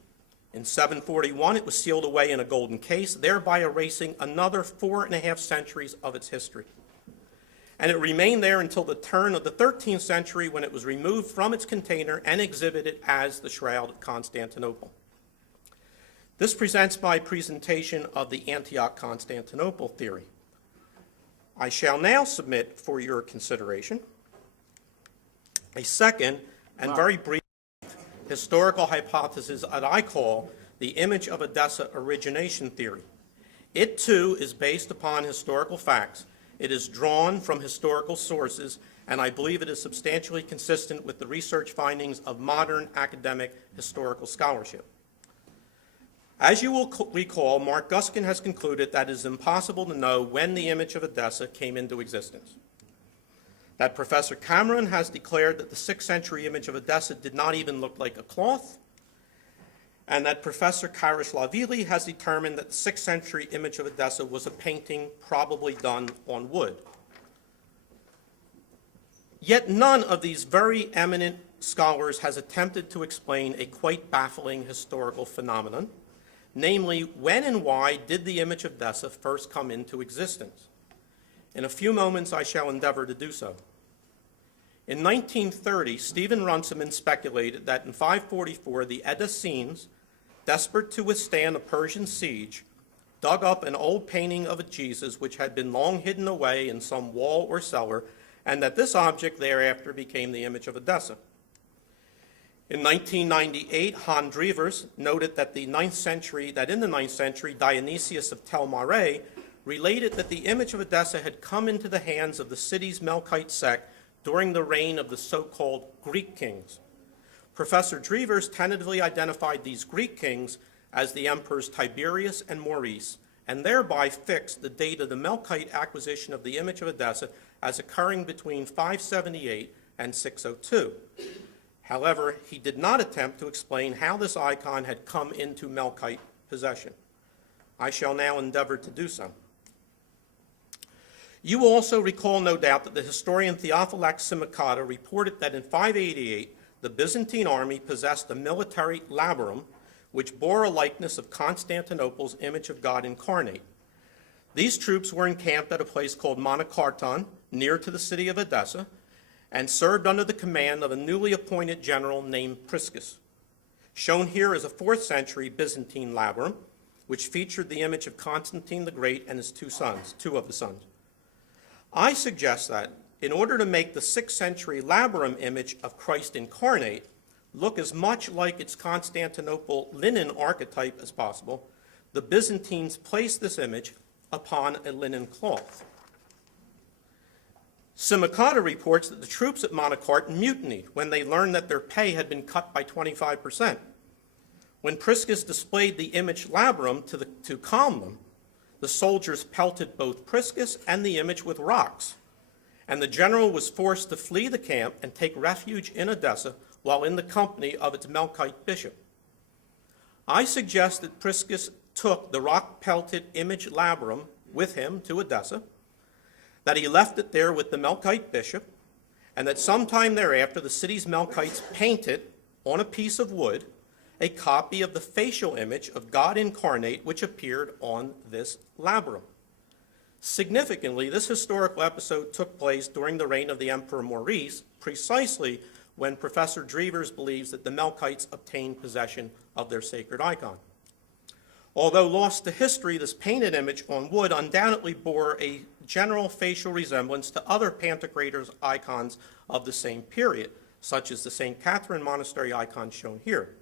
In 741, it was sealed away in a golden case, thereby erasing another 4.5 centuries of its history. And it remained there until the turn of the 13th century, when it was removed from its container and exhibited as the Shroud of Constantinople. This presents my presentation of the Antioch-Constantinople theory. I shall now submit for your consideration a second and very brief historical hypothesis that I call the image of Edessa origination theory. It, too, is based upon historical facts. It is drawn from historical sources, and I believe it is substantially consistent with the research findings of modern academic historical scholarship. As you will recall, Mark Guskin has concluded that it is impossible to know when the image of Edessa came into existence. That Professor Cameron has declared that the 6th century image of Edessa did not even look like a cloth, and that Professor Karishlavili has determined that the 6th century image of Edessa was a painting probably done on wood. Yet none of these very eminent scholars has attempted to explain a quite baffling historical phenomenon, namely, when and why did the image of Edessa first come into existence? In a few moments, I shall endeavor to do so. In 1930, Stephen Runciman speculated that in 544, the Edessenes, desperate to withstand a Persian siege, dug up an old painting of a Jesus which had been long hidden away in some wall or cellar, and that this object thereafter became the image of Edessa. In 1998, Han Drevers noted that in the 9th century, Dionysius of Tel Mare related that the image of Edessa had come into the hands of the city's Melkite sect during the reign of the so-called Greek kings. Professor Drevers tentatively identified these Greek kings as the emperors Tiberius and Maurice, and thereby fixed the date of the Melkite acquisition of the image of Edessa as occurring between 578 and 602. However, he did not attempt to explain how this icon had come into Melkite possession. I shall now endeavor to do so. You will also recall, no doubt, that the historian Theophylact Simocatta reported that in 588, the Byzantine army possessed a military labarum which bore a likeness of Constantinople's image of God incarnate. These troops were encamped at a place called Markwardt, near to the city of Edessa, and served under the command of a newly appointed general named Priscus. Shown here is a 4th century Byzantine labarum, which featured the image of Constantine the Great and his two of his sons. I suggest that, in order to make the 6th century labarum image of Christ incarnate look as much like its Constantinople linen archetype as possible, the Byzantines placed this image upon a linen cloth. Simocatta reports that the troops at Markwardt mutinied when they learned that their pay had been cut by 25%. When Priscus displayed the image labarum to calm them, the soldiers pelted both Priscus and the image with rocks, and the general was forced to flee the camp and take refuge in Edessa while in the company of its Melkite bishop. I suggest that Priscus took the rock-pelted image labarum with him to Edessa, that he left it there with the Melkite bishop, and that sometime thereafter the city's Melkites painted on a piece of wood a copy of the facial image of God incarnate which appeared on this labarum. Significantly, this historical episode took place during the reign of the Emperor Maurice, precisely when Professor Drevers believes that the Melkites obtained possession of their sacred icon. Although lost to history, this painted image on wood undoubtedly bore a general facial resemblance to other Pantocrator's icons of the same period, such as the St. Catherine Monastery icon shown here.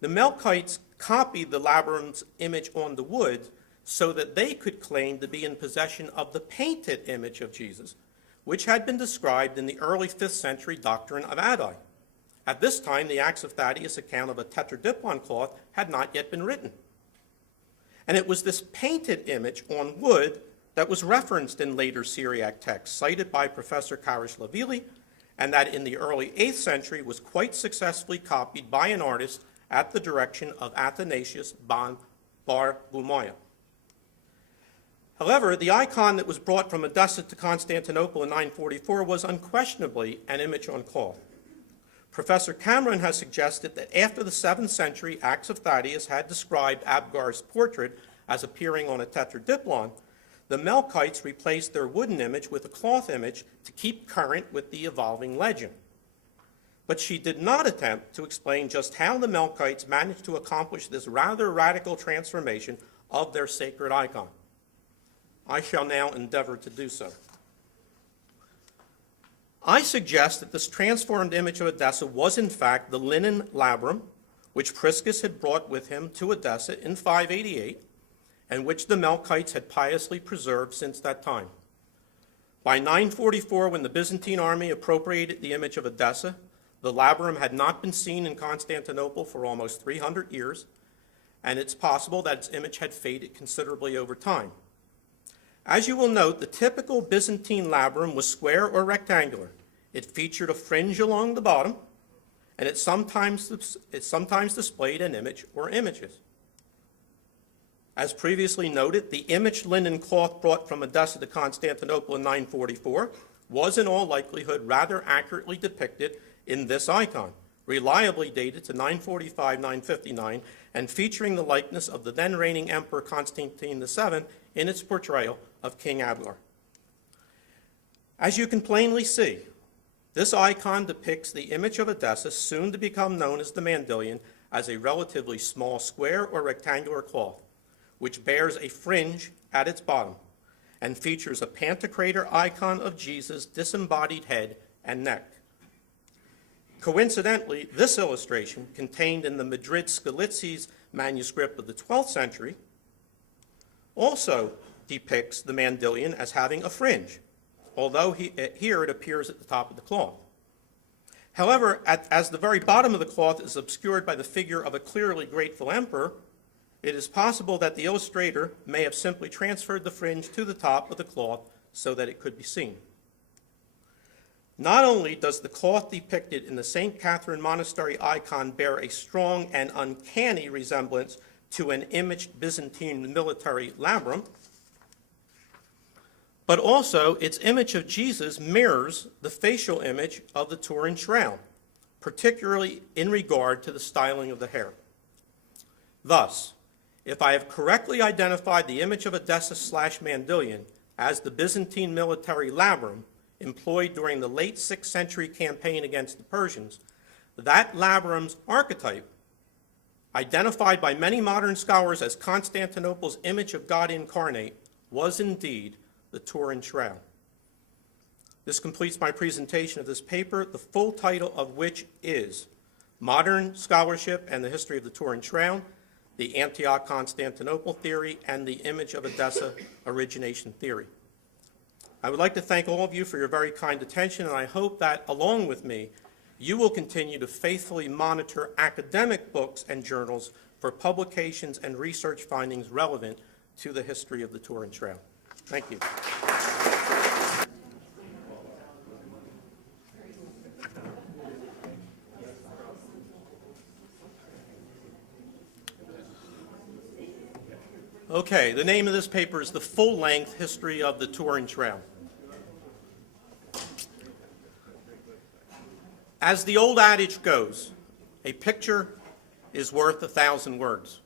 The Melkites copied the labarum's image on the wood so that they could claim to be in possession of the painted image of Jesus, which had been described in the early 5th century doctrine of Adi. At this time, the Acts of Thaddeus account of a tetradiplon cloth had not yet been written. And it was this painted image on wood that was referenced in later Syriac texts, cited by Professor Karishlavili, and that in the early 8th century was quite successfully copied by an artist at the direction of Athanasius Bar Bulmaya. However, the icon that was brought from Edessa to Constantinople in 944 was unquestionably an image on cloth. Professor Cameron has suggested that after the 7th century, Acts of Thaddeus had described Abgar's portrait as appearing on a tetradiplon, the Melkites replaced their wooden image with a cloth image to keep current with the evolving legend. But she did not attempt to explain just how the Melkites managed to accomplish this rather radical transformation of their sacred icon. I shall now endeavor to do so. I suggest that this transformed image of Edessa was in fact the linen labarum, which Priscus had brought with him to Edessa in 588, and which the Melkites had piously preserved since that time. By 944, when the Byzantine army appropriated the image of Edessa, the labyrinth had not been seen in Constantinople for almost 300 years, and it's possible that its image had faded considerably over time. As you will note, the typical Byzantine labyrinth was square or rectangular. It featured a fringe along the bottom, and it sometimes displayed an image or images. As previously noted, the imaged linen cloth brought from Edessa to Constantinople in 944 was in all likelihood rather accurately depicted in this icon, reliably dated to 945-959, and featuring the likeness of the then reigning Emperor Constantine VII in its portrayal of King Abgar. As you can plainly see, this icon depicts the image of Edessa, soon to become known as the Mandylion, as a relatively small square or rectangular cloth, which bears a fringe at its bottom and features a pantocrator icon of Jesus' disembodied head and neck. Coincidentally, this illustration, contained in the Madrid Scalizi's manuscript of the 12th century, also depicts the Mandylion as having a fringe, although here it appears at the top of the cloth. However, as the very bottom of the cloth is obscured by the figure of a clearly grateful emperor, it is possible that the illustrator may have simply transferred the fringe to the top of the cloth so that it could be seen. Not only does the cloth depicted in the St. Catherine Monastery icon bear a strong and uncanny resemblance to an imaged Byzantine military labyrinth, but also its image of Jesus mirrors the facial image of the Turin Shroud, particularly in regard to the styling of the hair. Thus, if I have correctly identified the image of Edessa/Mandylion as the Byzantine military labyrinth employed during the late 6th century campaign against the Persians, that labyrinth's archetype, identified by many modern scholars as Constantinople's image of God incarnate, was indeed the Turin Shroud. This completes my presentation of this paper, the full title of which is Modern Scholarship and the History of the Turin Shroud, the Antioch-Constantinople Theory, and the Image of Edessa Origination Theory. I would like to thank all of you for your very kind attention, and I hope that, along with me, you will continue to faithfully monitor academic books and journals for publications and research findings relevant to the history of the Turin Shroud. Thank you. Okay, the name of this paper is The Full-Length History of the Turin Shroud. As the old adage goes, a picture is worth 1,000 words.